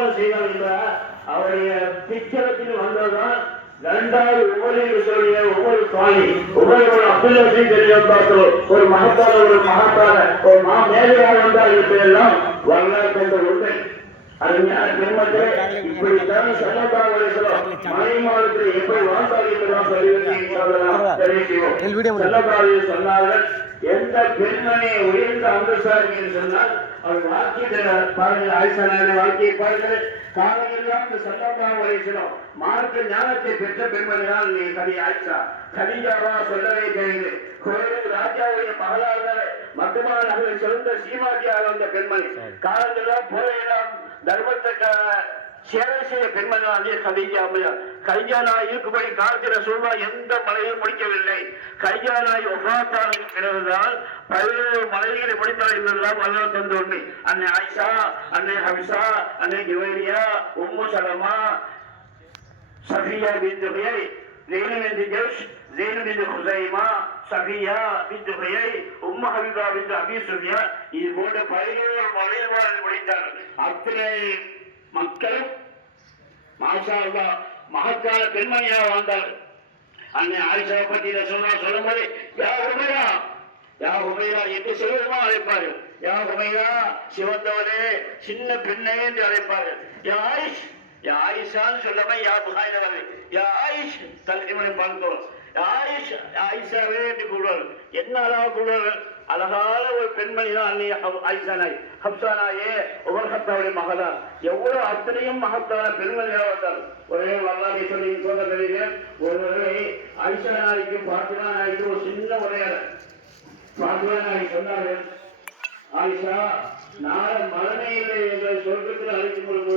திருமணம் செய்தார் என்றால் அவருடைய பிச்சலத்தில் வந்ததுதான் இரண்டாவது ஒவ்வொரு சொல்லிய ஒவ்வொரு சுவாமி ஒவ்வொரு அப்துல் ஹசீம் தெரிவித்தார்களோ ஒரு மகத்தான ஒரு மேலையாக வந்தால் இப்பெல்லாம் வரலாறு கொண்ட உண்மை அருமையான பெருமக்களே இப்படித்தான் சல்லல்லாஹு அலைஹி வஸல்லம் மனைவிமாருக்கு எப்படி வாழ்ந்தார்கள் என்றுதான் சொல்லி சொன்னார்கள். எந்த பெண்மணி உயர்ந்த அந்தஸ்தார் என்று சொன்னால் அவர் வாழ்க்கை பாருங்கள், ஆயிஷா வாழ்க்கையை பாருங்கள். காலையெல்லாம் சல்லல்லாஹு அலைஹி வஸல்லம் மார்க்க ஞானத்தை பெற்ற பெண்மணிதான் நீ ஆயிஷா. கதீஜாவா சொல்லவே தெரியுது. கோயில் ராஜாவுடைய மகளாக மட்டுமான நகரை சிறந்த சீமாட்டியாக வந்த பெண்மணி. காலங்கள்லாம் போரையெல்லாம் தர்மத்தை சேவை செய்ய பெண்மணியாலே கதீஜா அம்மையார். கதீஜா நாய் இருக்கும்படி காலத்தில் சொல்வா எந்த மலையும் முடிக்கவில்லை. கதீஜா நாய் ஒஃபாத்தானுக்கு பிறகுதான் 11 மலைகளை முடித்தார் என்பதெல்லாம் அல்லாஹ் தந்த உண்மை. அன்னை ஆயிஷா, அன்னை ஹபிசா, அன்னை Juwayriya, Umm Salama, Safiyya bint Huyayy, Zaynab bint Jahsh, Zaynab bint Khuzayma, Safiyya bint Huyayy, Umm Habiba bint Abi Sufyan, இது போன்ற 11 மலைவாழ் முடித்தார்கள். அத்தனை மக்களும் மாஷா அல்லாஹ் மகத்தான பெண்மணியாக வாழ்ந்தார்கள். அன்னை ஆயிஷா பற்றி சொல்லும் போது யா உமையா என்று சிவருமா அழைப்பார்கள். யா உமையா சிவந்தவனே, சின்ன பெண்ணே என்று அழைப்பார்கள். யா ஆயிஷான்னு சொல்லாம யா புகாயினவே யா ஆயிஷ் தலைமுறை பார்த்தோம். ஆயிஷாவே என்று கூடுவார்கள். என்ன அழகா கூடுவார்கள். அழகான ஒரு பெண்மணி தான் அன்னை ஆயிஷா நாய். ஹப்சா நாயே உமர் ஹத்தாவுடைய மகளா. எவ்வளவு அத்தனையும் மகத்தான பெண்மணியாக வந்தார். ஒரே வரலாறு சொல்லி சொல்ல ஒருவரை ஆயிஷா நாய்க்கும் பாத்திமா நாய்க்கும் ஒரு சின்ன உரையாடல். பாத்திமா நாய் சொன்னார்கள், ஆயிஷா நான் மரணை இல்லை என்ற சொர்க்கத்தில் அழைக்கும் பொழுது